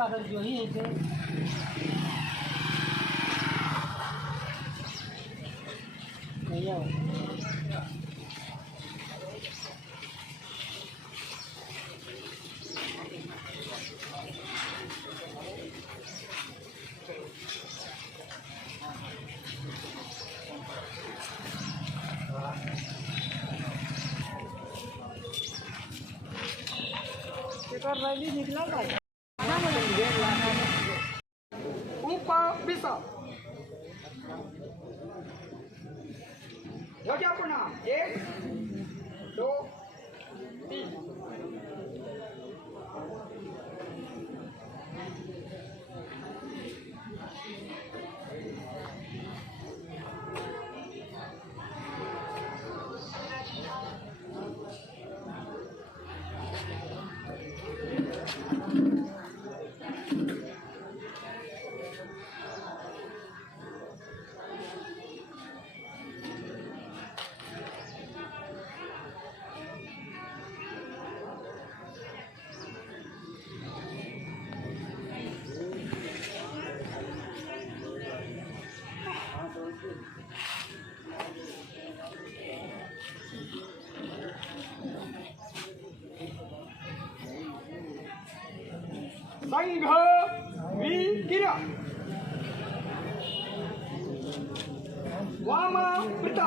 कागज जो ही ऐसे भैया रैली निकला भाई ऊपर बिसा हो जा पुनः 1 2 3 संघ वीर वामावृता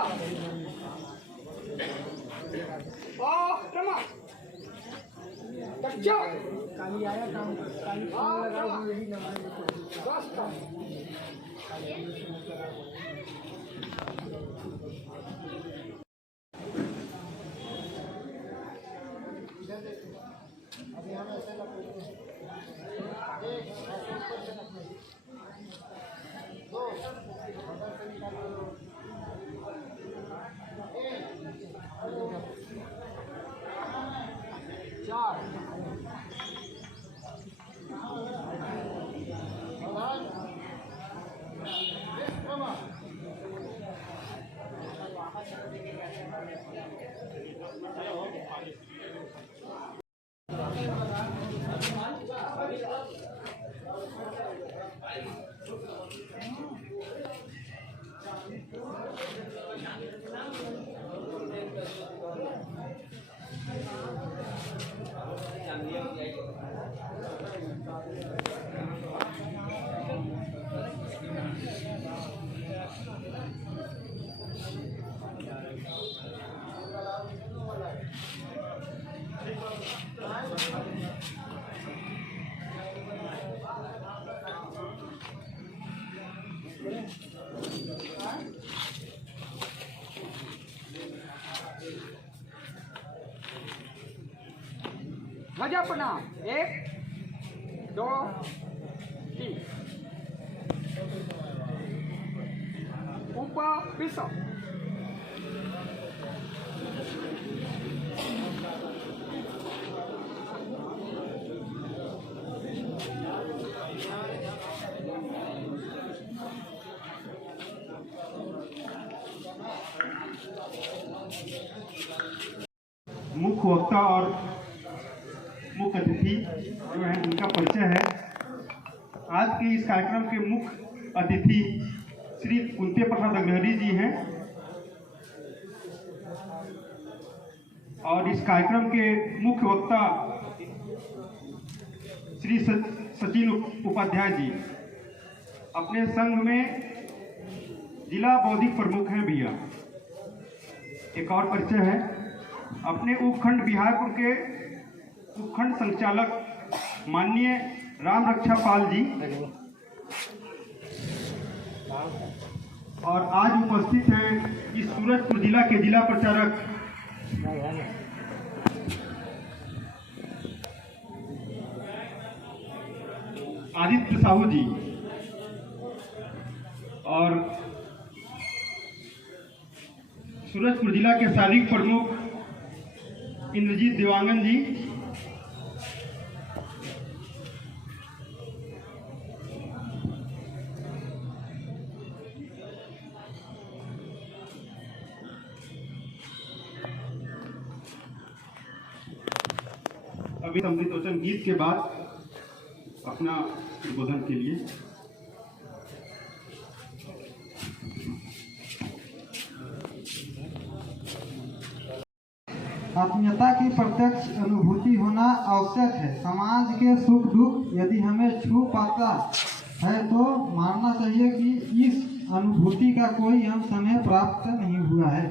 आक्रमा तक्षक काली आया काम काली लगा यही रास्ता ध्वजा प्रणाम 1 2 3 ऊपर बिसा मुख्य वक्ता और मुख्य अतिथि जो है उनका परिचय है। आज के इस कार्यक्रम के मुख्य अतिथि श्री कुंते प्रसाद अग्रहरी जी हैं और इस कार्यक्रम के मुख्य वक्ता श्री सचिन उपाध्याय जी अपने संघ में जिला बौद्धिक प्रमुख हैं भैया। एक और परिचय है अपने उपखंड बिहारपुर के उपखंड संचालक माननीय राम रक्षा पाल जी और आज उपस्थित हैं इस सूरजपुर जिला के जिला प्रचारक आदित्य साहू जी और सूरजपुर जिला के शारीरिक प्रमुख इंद्रजीत देवांगन जी, अभी अमृत वचन गीत के बाद अपना अपना उद्बोधन के लिए। आत्मीयता की प्रत्यक्ष अनुभूति होना आवश्यक है। समाज के सुख दुख यदि हमें छू पाता है तो मानना चाहिए कि इस अनुभूति का कोई अंत हमें प्राप्त नहीं हुआ है।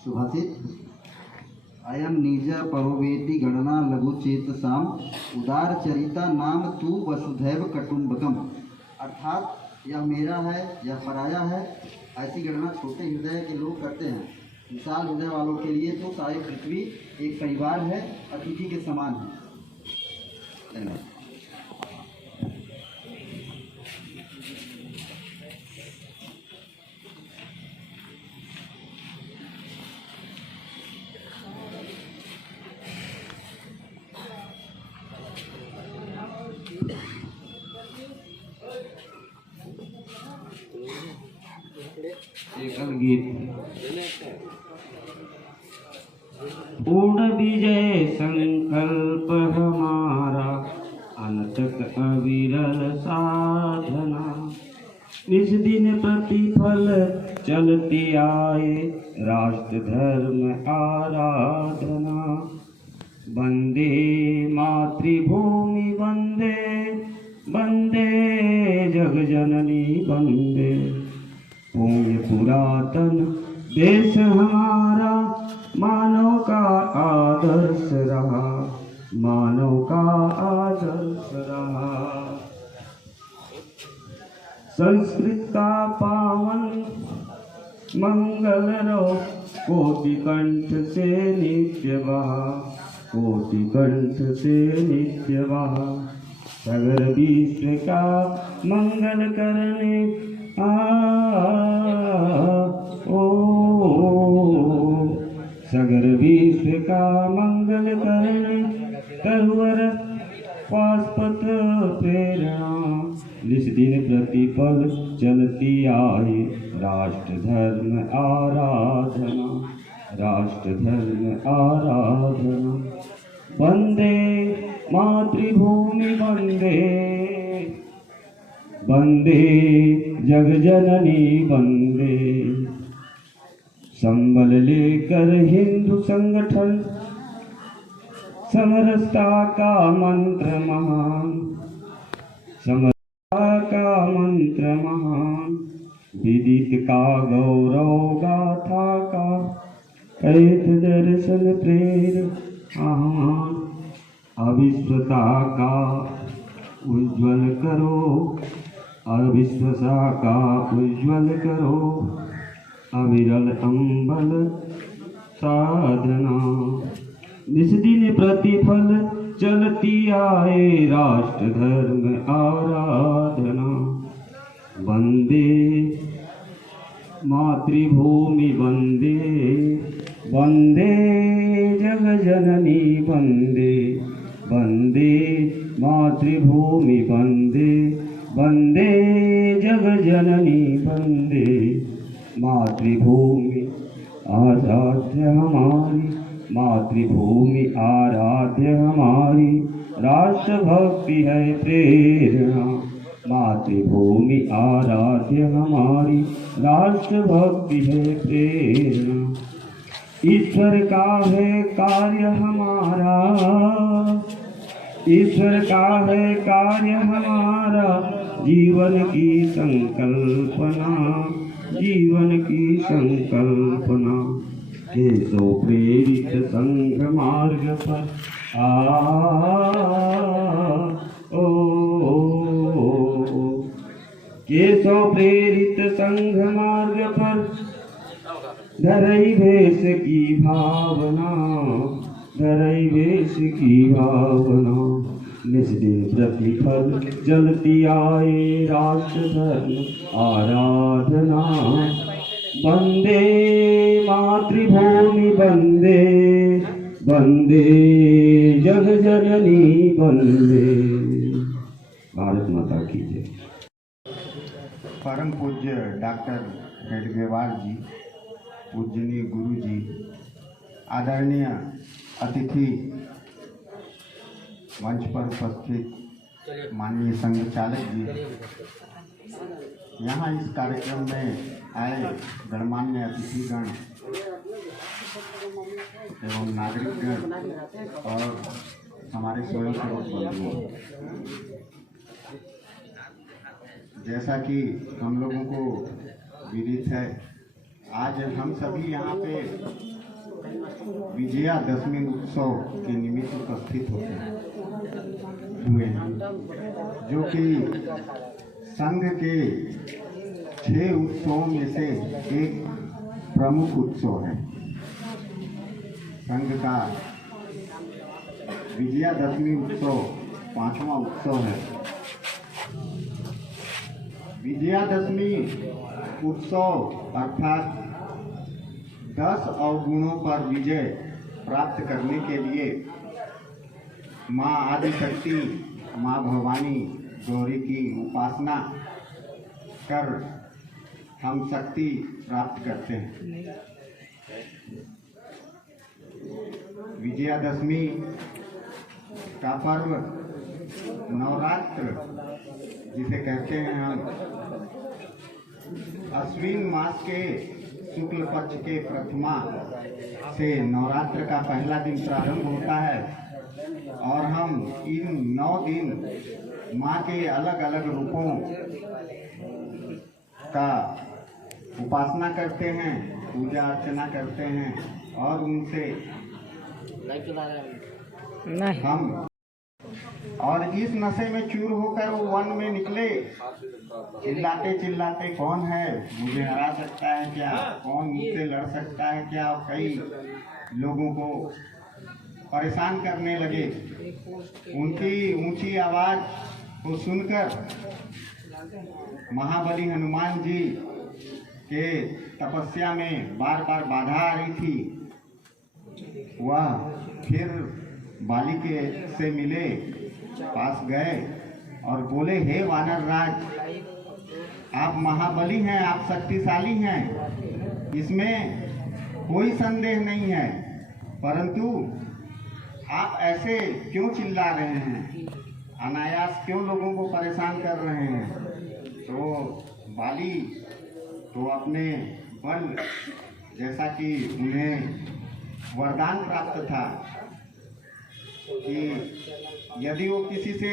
सुभाषित अयम निज परोवेति गणना लघु चेतसाम उदार चरिता नाम तू वसुधैव कुटुंबकम। अर्थात यह मेरा है, यह पराया है, ऐसी गणना छोटे हृदय के लोग करते हैं। विशाल हृदय वालों के लिए तो सारी पृथ्वी एक परिवार है, अतिथि के समान है। धन्यवाद। एकल गीत। पूर्ण विजय संकल्प हमारा, अनतक अविरल साधना। निज दिन प्रतिफल चलती आए, राष्ट्र धर्म आराधना। वंदे मातृभूमि वंदे, वंदे जग जननी वंदे। पुण्य पुरातन देश हमारा, मानव का आदर्श रहा, मानव का आदर्श रहा। संस्कृत का पावन मंगल रो, कोटि कंठ से नित्य बहा, कोटि कंठ से नित्य बहा। सगर विश्व का मंगल करने सगर विश्व का मंगल करने, तरुवर पाशपत प्रेरणा। निज दिन प्रतिपल चलती आए, राष्ट्र धर्म आराधना, राष्ट्र धर्म आराधना। वंदे मातृभूमि वंदे, वंदे जग जननी वंदे। संबल लेकर हिंदू संगठन, समरसता का मंत्र महान, समरसता का मंत्र महान। विदित का गौरव गाथा का, कैत दर्शन प्रेर आह्वान। अविश्वता का उज्ज्वल करो, अविश्वसा का उज्ज्वल करो। अविरल अंबल साधना, निज दिन प्रतिफल चलती आए, राष्ट्र धर्म आराधना। वंदे मातृभूमि वंदे, वंदे जग जननी वंदे। वंदे मातृभूमि वंदे, वंदे जग जननी वंदे। मातृभूमि आराध्य हमारी, मातृभूमि आराध्य हमारी। राष्ट्र भक्ति है प्रेरणा, मातृभूमि आराध्य हमारी। राष्ट्र भक्ति है प्रेरणा। ईश्वर का है कार्य हमारा, ईश्वर का है कार्य हमारा। जीवन की संकल्पना, जीवन की संकल्पना। केशव प्रेरित संघ मार्ग पर केशव प्रेरित संघ मार्ग पर। धरई भेष की भावना, धरई भेष की भावना। निज दिन प्रतिफल चलती आए, राष्ट्र धर्म आराधना। वंदे मातृभूमि वंदे, वंदे जग जननी वंदे। भारत माता की जय। परम पूज्य डॉक्टर हेडगेवार जी, पूजनीय गुरु जी, आदरणीय अतिथि, मंच पर उपस्थित माननीय संघ चालक जी, यहाँ इस कार्यक्रम में आए गणमान्य अतिथिगण एवं नागरिकगण और हमारे स्वयंसेवक बंधुओं, जैसा कि हम लोगों को विदित है, आज हम सभी यहाँ पे विजयादशमी उत्सव के निमित्त उपस्थित हुए हैं, जो कि संघ के 6 उत्सवों में से एक प्रमुख उत्सव है। संघ का विजयादशमी उत्सव 5वां उत्सव है। विजयादशमी उत्सव अर्थात 10 अवगुणों पर विजय प्राप्त करने के लिए माँ आदिशक्ति, माँ भवानी गौरी की उपासना कर हम शक्ति प्राप्त करते हैं। विजयादशमी का पर्व नवरात्र जिसे कहते हैं हम, अश्विन मास के शुक्ल पक्ष के प्रथमा से नवरात्र का पहला दिन प्रारंभ होता है और हम इन 9 दिन माँ के अलग अलग रूपों का उपासना करते हैं, पूजा अर्चना करते हैं और उनसे हम और इस नशे में चूर होकर वो वन में निकले, चिल्लाते चिल्लाते कौन है मुझे हरा सकता है क्या, कौन मुझसे लड़ सकता है क्या, और कई लोगों को परेशान करने लगे। उनकी ऊंची आवाज को सुनकर महाबली हनुमान जी के तपस्या में बार बार बाधा आ रही थी। वह फिर बाली के से मिले, पास गए और बोले, हे वानर राज, आप महाबली हैं, आप शक्तिशाली हैं, इसमें कोई संदेह नहीं है, परंतु आप ऐसे क्यों चिल्ला रहे हैं, अनायास क्यों लोगों को परेशान कर रहे हैं। तो बाली तो अपने बल, जैसा कि उन्हें वरदान प्राप्त था कि यदि वो किसी से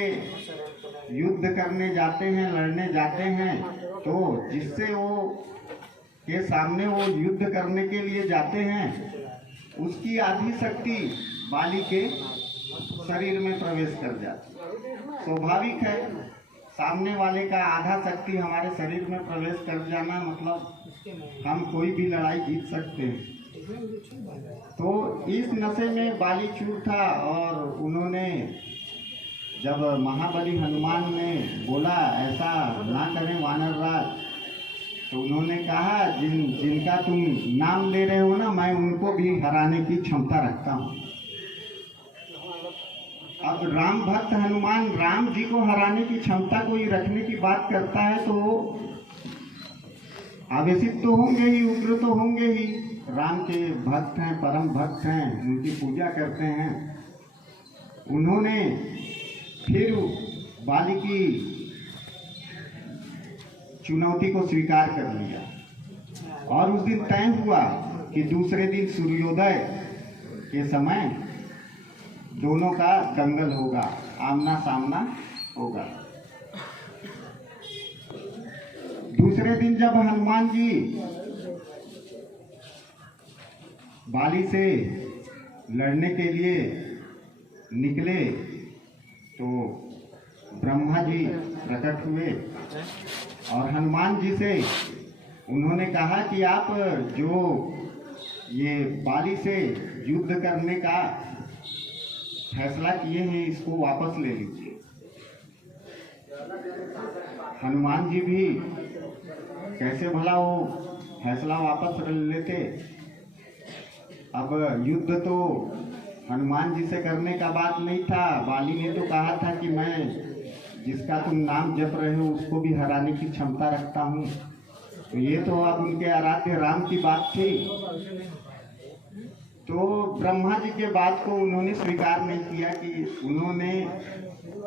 युद्ध करने जाते हैं, लड़ने जाते हैं, तो जिससे वो के सामने वो युद्ध करने के लिए जाते हैं, उसकी आधी शक्ति बाली के शरीर में प्रवेश कर जाती। स्वाभाविक है, सामने वाले का आधा शक्ति हमारे शरीर में प्रवेश कर जाना मतलब हम कोई भी लड़ाई जीत सकते हैं। तो इस नशे में बाली चूर था और उन्होंने जब महाबली हनुमान ने बोला ऐसा ना करें वानर राज, तो उन्होंने कहा जिनका तुम नाम ले रहे हो ना, मैं उनको भी हराने की क्षमता रखता हूँ। अब राम भक्त हनुमान राम जी को हराने की क्षमता कोई रखने की बात करता है तो आवेशित तो होंगे ही, उग्र तो होंगे ही। राम के भक्त हैं, परम भक्त हैं, उनकी पूजा करते हैं। उन्होंने फिर बाली की चुनौती को स्वीकार कर लिया और उस दिन तय हुआ कि दूसरे दिन सूर्योदय के समय दोनों का दंगल होगा, आमना सामना होगा। दूसरे दिन जब हनुमान जी बाली से लड़ने के लिए निकले तो ब्रह्मा जी प्रकट हुए और हनुमान जी से उन्होंने कहा कि आप जो ये बाली से युद्ध करने का फैसला किए हैं, इसको वापस ले लीजिए। हनुमान जी भी कैसे भला वो फैसला वापस लेते। अब युद्ध तो हनुमान जी से करने का बात नहीं था। बाली ने तो कहा था कि मैं जिसका तुम नाम जप रहे हो उसको भी हराने की क्षमता रखता हूँ। तो ये तो अब उनके आराध्य राम की बात थी। तो ब्रह्मा जी के बात को उन्होंने स्वीकार नहीं किया कि उन्होंने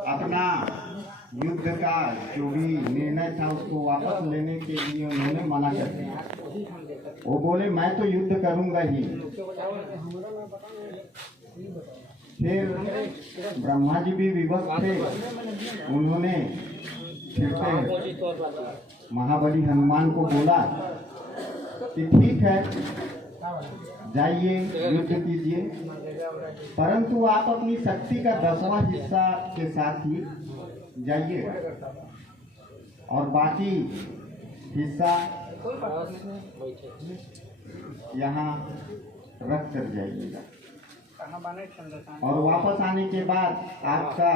अपना युद्ध का जो भी निर्णय था उसको वापस लेने के लिए उन्होंने मना कर दिया। वो बोले मैं तो युद्ध करूंगा ही। फिर ब्रह्मा जी भी विवश थे, उन्होंने फिर से महाबली हनुमान को बोला कि ठीक है जाइए युद्ध कीजिए, परंतु आप अपनी शक्ति का 10वां हिस्सा के साथ ही जाइए और बाकी हिस्सा यहाँ रख कर जाइएगा और वापस आने के बाद आपका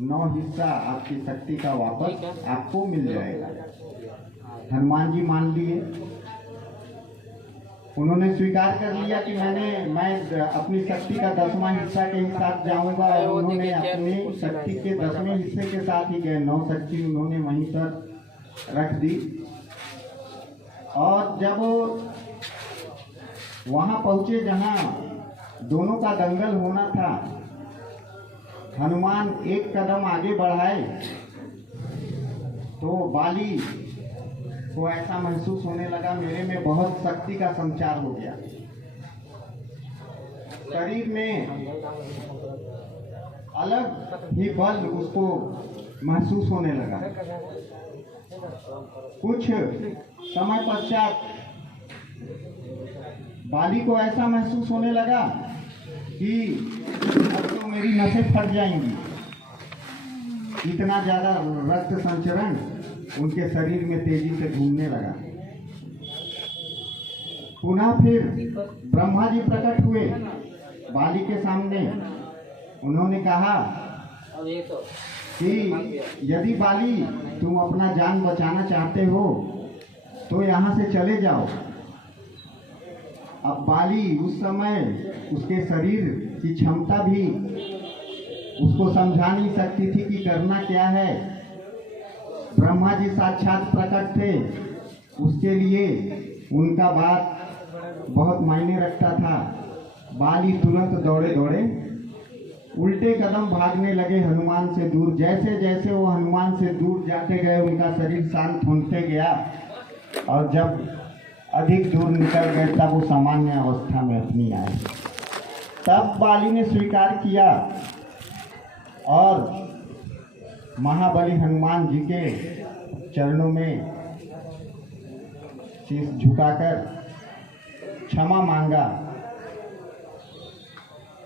9 हिस्सा आपकी शक्ति का वापस आपको मिल जाएगा। हनुमान जी मान लिए, उन्होंने स्वीकार कर लिया कि मैं अपनी शक्ति का 10वां हिस्सा के ही साथ जाऊंगा और उन्होंने अपनी शक्ति के 10वें हिस्से के साथ ही गए। 9 शक्ति उन्होंने वहीं पर रख दी और जब वहां पहुंचे जहां दोनों का दंगल होना था, हनुमान एक कदम आगे बढ़ाए तो बाली को ऐसा महसूस होने लगा मेरे में बहुत शक्ति का संचार हो गया। शरीर में अलग ही बल उसको महसूस होने लगा। कुछ समय पश्चात बाली को ऐसा महसूस होने लगा कि अब तो मेरी नसें फट जाएंगी। इतना ज्यादा रक्त संचरण उनके शरीर में तेजी से घूमने लगा। पुनः फिर ब्रह्मा जी प्रकट हुए बाली के सामने। उन्होंने कहा कि यदि बाली तुम अपना जान बचाना चाहते हो तो यहाँ से चले जाओ। अब बाली उस समय उसके शरीर की क्षमता भी उसको समझा नहीं सकती थी कि करना क्या है। ब्रह्मा जी साक्षात प्रकट थे, उसके लिए उनका बात बहुत मायने रखता था। बाली तुरंत दौड़े दौड़े उल्टे कदम भागने लगे हनुमान से दूर। जैसे जैसे वो हनुमान से दूर जाते गए उनका शरीर शांत होते गया और जब अधिक दूर निकल गए तब वो सामान्य अवस्था में अपनी आए। तब बाली ने स्वीकार किया और महाबली हनुमान जी के चरणों में शीश झुकाकर क्षमा मांगा।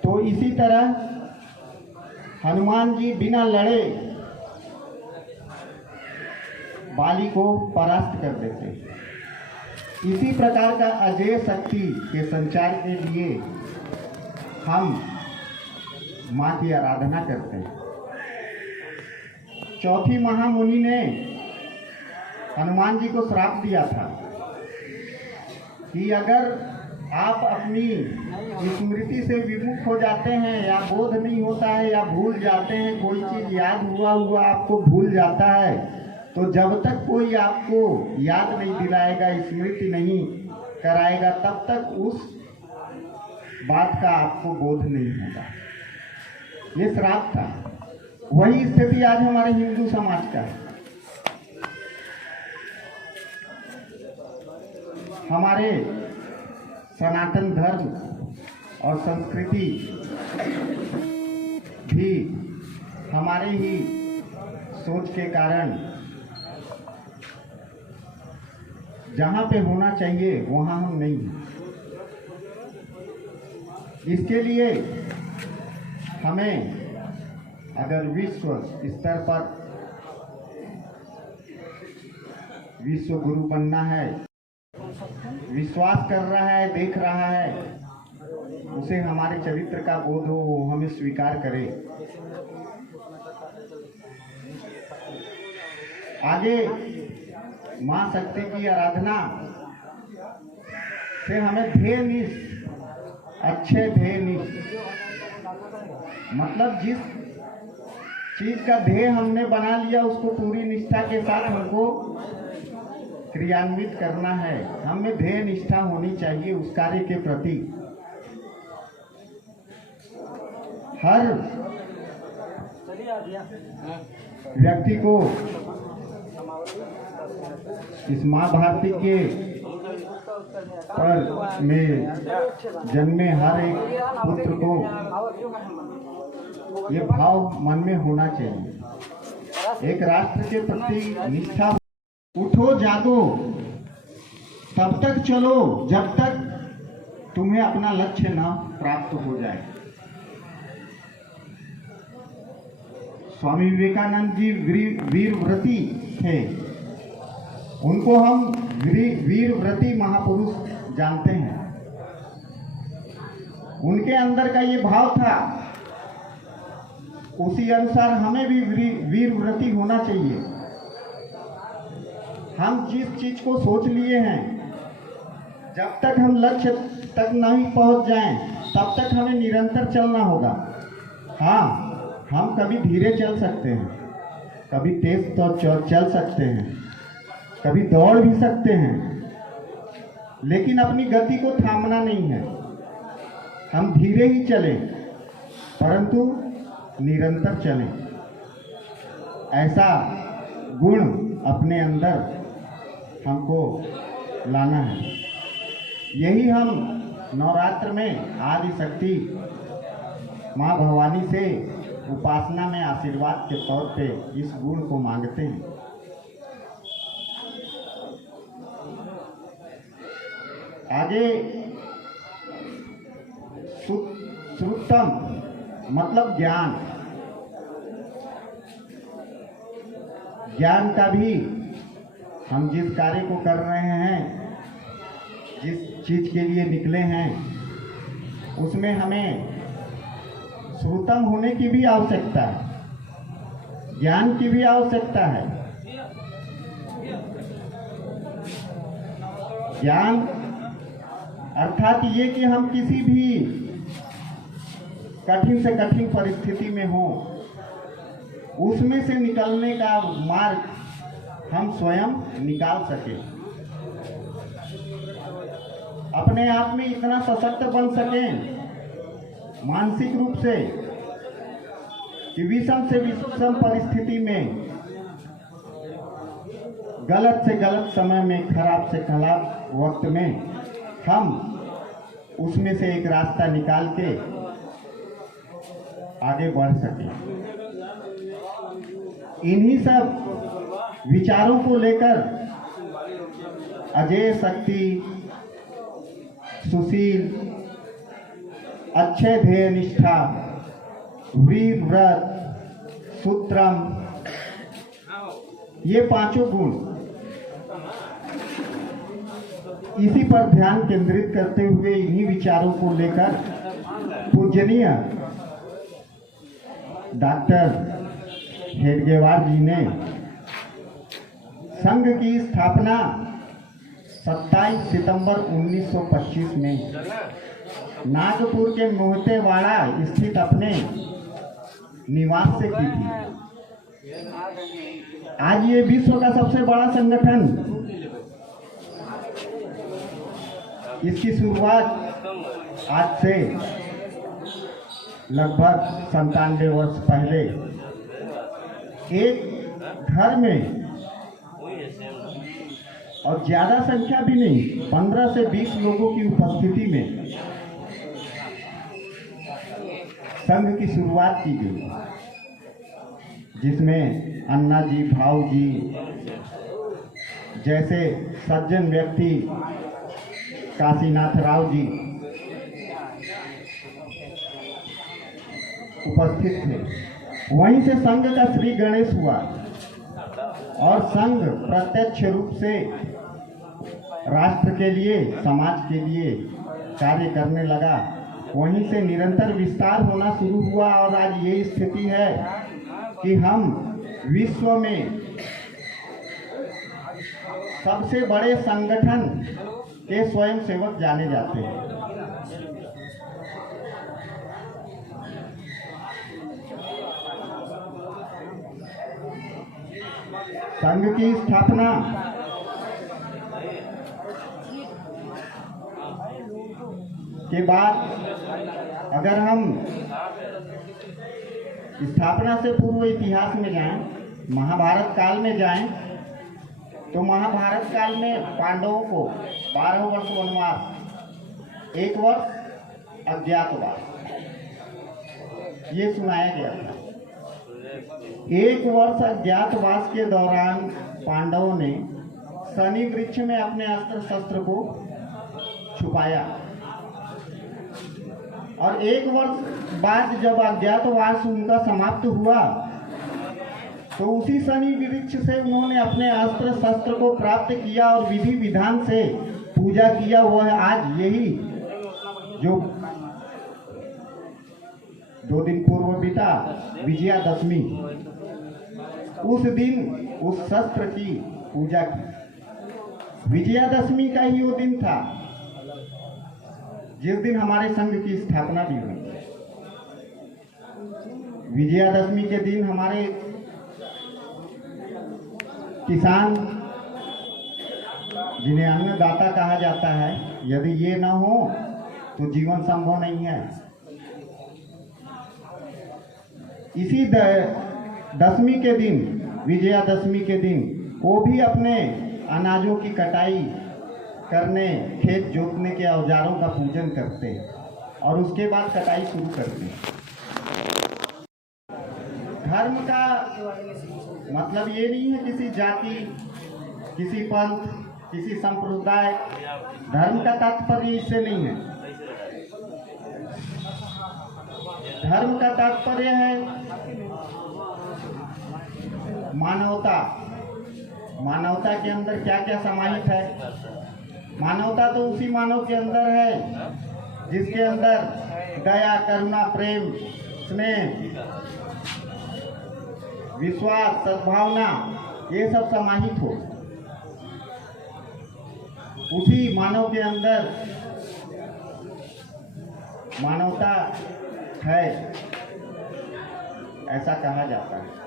तो इसी तरह हनुमान जी बिना लड़े बाली को परास्त कर देते। इसी प्रकार का अजेय शक्ति के संचार के लिए हम माँ की आराधना करते हैं। चौथी महामुनि ने हनुमान जी को श्राप दिया था कि अगर आप अपनी स्मृति से विमुख हो जाते हैं या बोध नहीं होता है या भूल जाते हैं, कोई चीज याद हुआ आपको भूल जाता है, तो जब तक कोई आपको याद नहीं दिलाएगा, स्मृति नहीं कराएगा, तब तक उस बात का आपको बोध नहीं होगा। ये श्राप था। वही स्थिति आज हमारे हिंदू समाज का है। हमारे सनातन धर्म और संस्कृति भी हमारे ही सोच के कारण जहाँ पे होना चाहिए वहाँ हम नहीं हैं। इसके लिए हमें अगर विश्व स्तर पर विश्व गुरु बनना है, विश्वास कर रहा है, देख रहा है, उसे हमारे चरित्र का बोध हो, वो हमें स्वीकार करे। आगे मां शक्ति की आराधना से हमें ध्येयनिष्ठ, अच्छे ध्येयनिष्ठ, मतलब जिस चीज का ध्येय हमने बना लिया, उसको पूरी निष्ठा के साथ हमको क्रियान्वित करना है। हमें ध्येय निष्ठा होनी चाहिए उस कार्य के प्रति। हर व्यक्ति को इस माँ भारती के पर में जन्मे हर एक पुत्र को ये भाव मन में होना चाहिए, एक राष्ट्र के प्रति निष्ठा। उठो जागो, तब तक चलो जब तक तुम्हें अपना लक्ष्य न प्राप्त हो जाए। स्वामी विवेकानंद जी वीरव्रती थे, उनको हम वीरव्रती महापुरुष जानते हैं। उनके अंदर का ये भाव था, उसी अनुसार हमें भी वीरव्रती होना चाहिए। हम जिस चीज को सोच लिए हैं, जब तक हम लक्ष्य तक नहीं पहुंच जाएं, तब तक हमें निरंतर चलना होगा। हाँ, हम कभी धीरे चल सकते हैं, कभी तेज तो चल सकते हैं, कभी दौड़ भी सकते हैं, लेकिन अपनी गति को थामना नहीं है। हम धीरे ही चलें, परंतु निरंतर चलें। ऐसा गुण अपने अंदर हमको लाना है। यही हम नवरात्र में आदि शक्ति माँ भवानी से उपासना में आशीर्वाद के तौर पे इस गुण को मांगते हैं। आगे श्रुतम मतलब ज्ञान। ज्ञान का भी हम जिस कार्य को कर रहे हैं, जिस चीज के लिए निकले हैं, उसमें हमें श्रुतम होने की भी आवश्यकता है, ज्ञान की भी आवश्यकता है। ज्ञान अर्थात ये कि हम किसी भी कठिन से कठिन परिस्थिति में हो, उसमें से निकलने का मार्ग हम स्वयं निकाल सके, अपने आप में इतना सशक्त बन सकें मानसिक रूप से कि विषम से विषम परिस्थिति में, गलत से गलत समय में, खराब से खराब वक्त में हम उसमें से एक रास्ता निकाल के आगे बढ़ सके। इन्हीं सब विचारों को लेकर अजय शक्ति, सुशील, अच्छे ध्येय निष्ठा, वीर व्रत, सूत्रम, ये पांचों गुण, इसी पर ध्यान केंद्रित करते हुए इन्हीं विचारों को लेकर पूजनीय डॉक्टर हेडगेवार जी ने संघ की स्थापना 27 सितंबर 1925 में नागपुर के मोहतेवाड़ा स्थित अपने निवास से की थी। आज ये विश्व का सबसे बड़ा संगठन, इसकी शुरुआत आज से लगभग 97 वर्ष पहले एक घर में, और ज्यादा संख्या भी नहीं, 15 से 20 लोगों की उपस्थिति में संघ की शुरुआत की गई, जिसमें अन्ना जी, भाऊ जी जैसे सज्जन व्यक्ति, काशीनाथ राव जी उपस्थित थे। वहीं से संघ का श्री गणेश हुआ और संघ प्रत्यक्ष रूप से राष्ट्र के लिए, समाज के लिए कार्य करने लगा। वहीं से निरंतर विस्तार होना शुरू हुआ और आज ये स्थिति है कि हम विश्व में सबसे बड़े संगठन के स्वयंसेवक जाने जाते हैं। संघ की स्थापना के बाद अगर हम स्थापना से पूर्व इतिहास में जाएं, महाभारत काल में जाएं, तो महाभारत काल में पांडवों को 12 वर्ष वनवास, 1 वर्ष अज्ञातवास ये सुनाया गया था। 1 वर्ष अज्ञातवास के दौरान पांडवों ने शनि वृक्ष में अपने अस्त्र शस्त्र को छुपाया और 1 वर्ष बाद जब अज्ञातवास उनका समाप्त हुआ तो उसी शनि वृक्ष से उन्होंने अपने अस्त्र शस्त्र को प्राप्त किया और विधि विधान से पूजा किया। वह आज यही जो 2 दिन पूर्व बीता विजयादशमी, उस दिन उस शस्त्र की पूजा की। विजयादशमी का ही वो दिन था जिस दिन हमारे संघ की स्थापना भी हुई। विजयादशमी के दिन हमारे किसान, जिन्हें अन्नदाता कहा जाता है, यदि ये ना हो तो जीवन संभव नहीं है। इसी दशमी के दिन, विजयादशमी के दिन, वो भी अपने अनाजों की कटाई करने, खेत जोतने के औजारों का पूजन करते हैं और उसके बाद कटाई शुरू करते हैं। धर्म का मतलब ये नहीं है किसी जाति, किसी पंथ, किसी संप्रदाय। धर्म का तात्पर्य इससे नहीं है। धर्म का तात्पर्य है मानवता। मानवता के अंदर क्या क्या समाहित है? मानवता तो उसी मानव के अंदर है जिसके अंदर दया, करुणा, प्रेम, स्नेह, विश्वास, सद्भावना ये सब समाहित हो। उसी मानव के अंदर मानवता है, ऐसा कहा जाता है।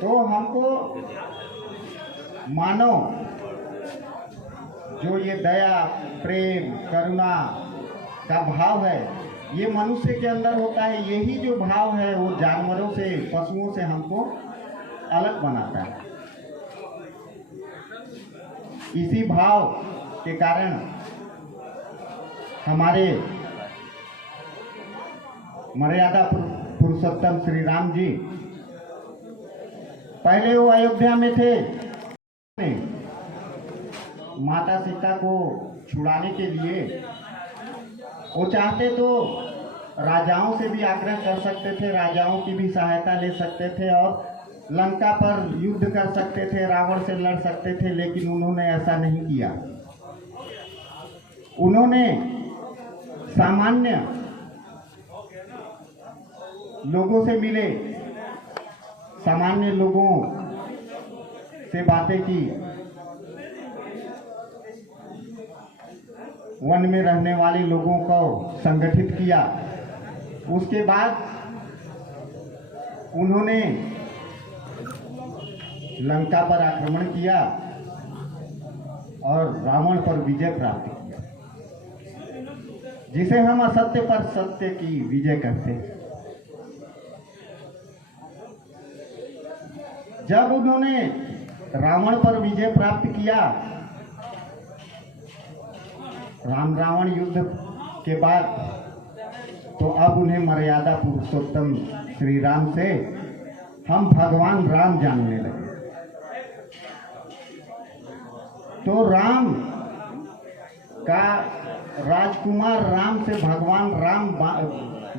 तो हमको मानव जो ये दया, प्रेम, करुणा का भाव है, ये मनुष्य के अंदर होता है। यही जो भाव है वो जानवरों से, पशुओं से हमको अलग बनाता है। इसी भाव के कारण हमारे मर्यादा पुरुषोत्तम श्री राम जी, पहले वो अयोध्या में थे, माता सीता को छुड़ाने के लिए वो चाहते तो राजाओं से भी आग्रह कर सकते थे, राजाओं की भी सहायता ले सकते थे और लंका पर युद्ध कर सकते थे, रावण से लड़ सकते थे, लेकिन उन्होंने ऐसा नहीं किया। उन्होंने सामान्य लोगों से मिले, सामान्य लोगों से बातें की, वन में रहने वाले लोगों को संगठित किया। उसके बाद उन्होंने लंका पर आक्रमण किया और रावण पर विजय प्राप्त किया, जिसे हम असत्य पर सत्य की विजय कहते हैं। जब उन्होंने रावण पर विजय प्राप्त किया, राम रावण युद्ध के बाद, तो अब उन्हें मर्यादा पुरुषोत्तम श्री राम से हम भगवान राम जानने लगे। तो राम का, राजकुमार राम से भगवान राम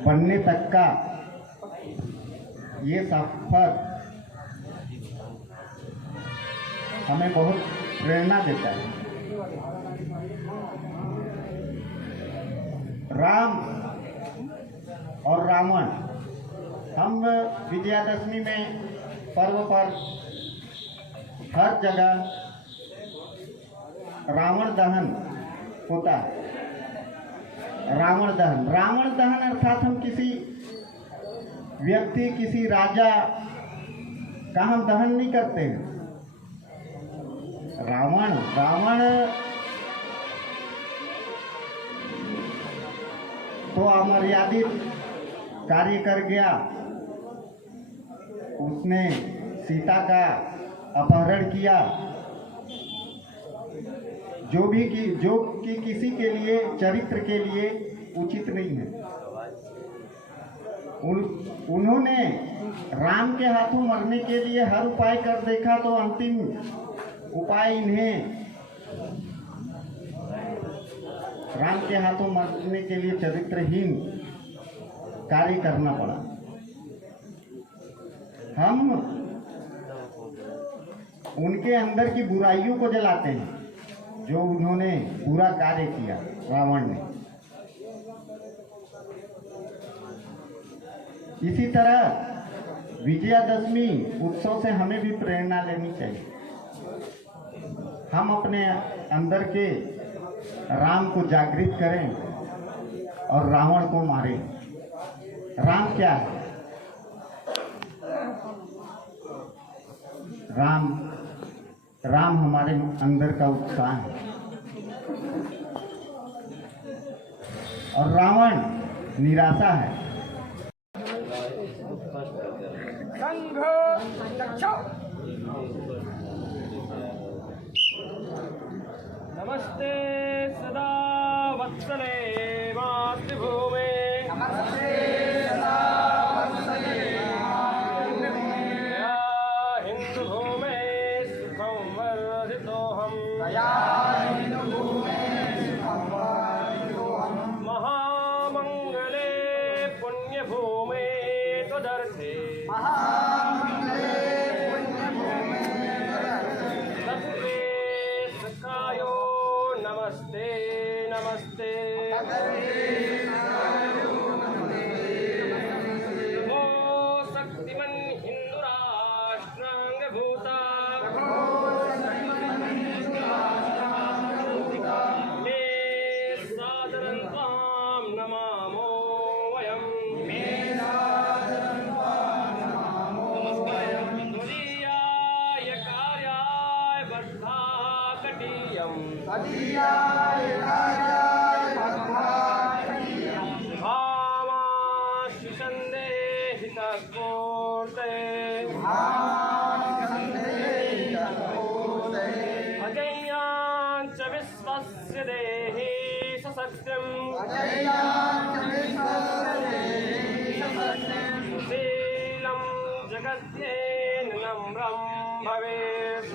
बनने तक का ये सफर हमें बहुत प्रेरणा देता है। राम और रावण, हम विजयादशमी में पर्व पर हर जगह रावण दहन होता है। रावण दहन, रावण दहन अर्थात हम किसी व्यक्ति, किसी राजा का हम दहन नहीं करते हैं। रावण तो अमर्यादित कार्य कर गया। उसने सीता का अपहरण किया, जो कि किसी के लिए, चरित्र के लिए उचित नहीं है। उन्होंने राम के हाथों मरने के लिए हर उपाय कर देखा, तो अंतिम उपाय इन्हें राम के हाथों मरने के लिए चरित्रहीन कार्य करना पड़ा। हम उनके अंदर की बुराइयों को जलाते हैं, जो उन्होंने बुरा कार्य किया रावण ने। इसी तरह विजयादशमी उत्सव से हमें भी प्रेरणा लेनी चाहिए। हम अपने अंदर के राम को जागृत करें और रावण को मारें। राम क्या है? राम हमारे अंदर का उत्साह है, और रावण निराशा है। संघ दक्षो नमस्ते सदा वत्सले मातृभूमे नमस्ते सदा वत्सले या हिंदू भूमे सुखं वर्धितोऽहम् या हिंदू भूमे सुखं वर्धितोऽहम् महामंगले पुण्यभूमे त्वदर्थे महामंगले पुण्यभूमे तत्वे सखायो नमस्ते नमस्ते नमो शक्तिमन् हिन्दुराष्ट्राङ्गभूता मे सादरं त्वां नमामो वयम् त्वदीयाय कार्याय बद्धा कटीयम् अजय्याञ्च विश्वस्य देहि ससत्यम् शीलं जगत्येन नम्रं भवेत्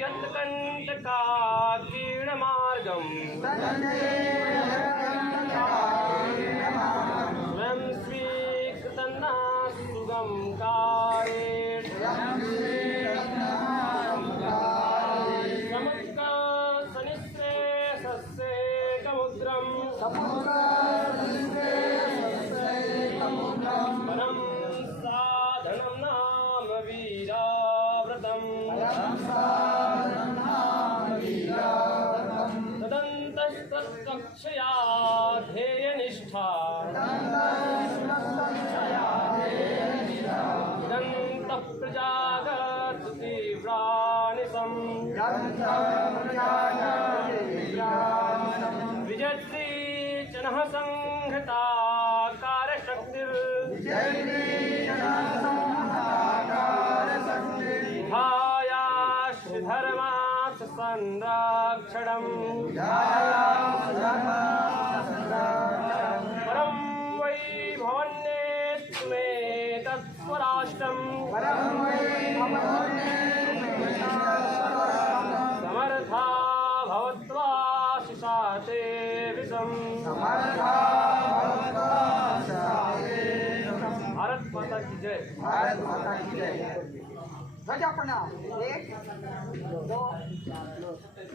यत्कण्टकाकीर्णमार्गम् स्वयं स्वीकृतन्ना सुगं कारेण समुद्रसनिःश्रेषस्य समुद्रम् परं साधनं नाम वीराव्रतम् तदन्तस्तत्कक्षया ध्येयनिष्ठा इदन्तः प्रजागत तीव्रानिशम् विजयत्री च नः संहता धर्मात् संरक्षणम् परं वै भवन्नेत्मे तत्स्वराष्ट्रम् समर्था भवत्वा शिशाते विषम् भारत माता की जय। भारत माता की जय। ध्वजा प्रणाम। 1 2 3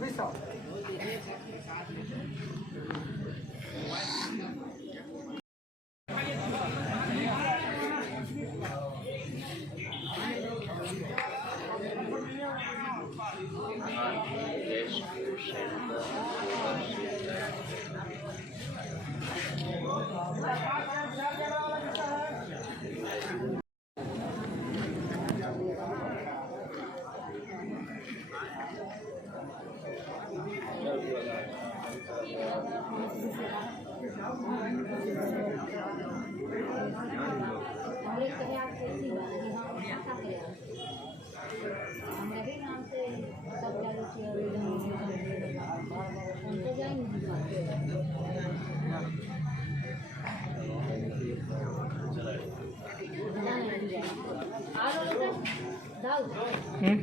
विषय दाऊ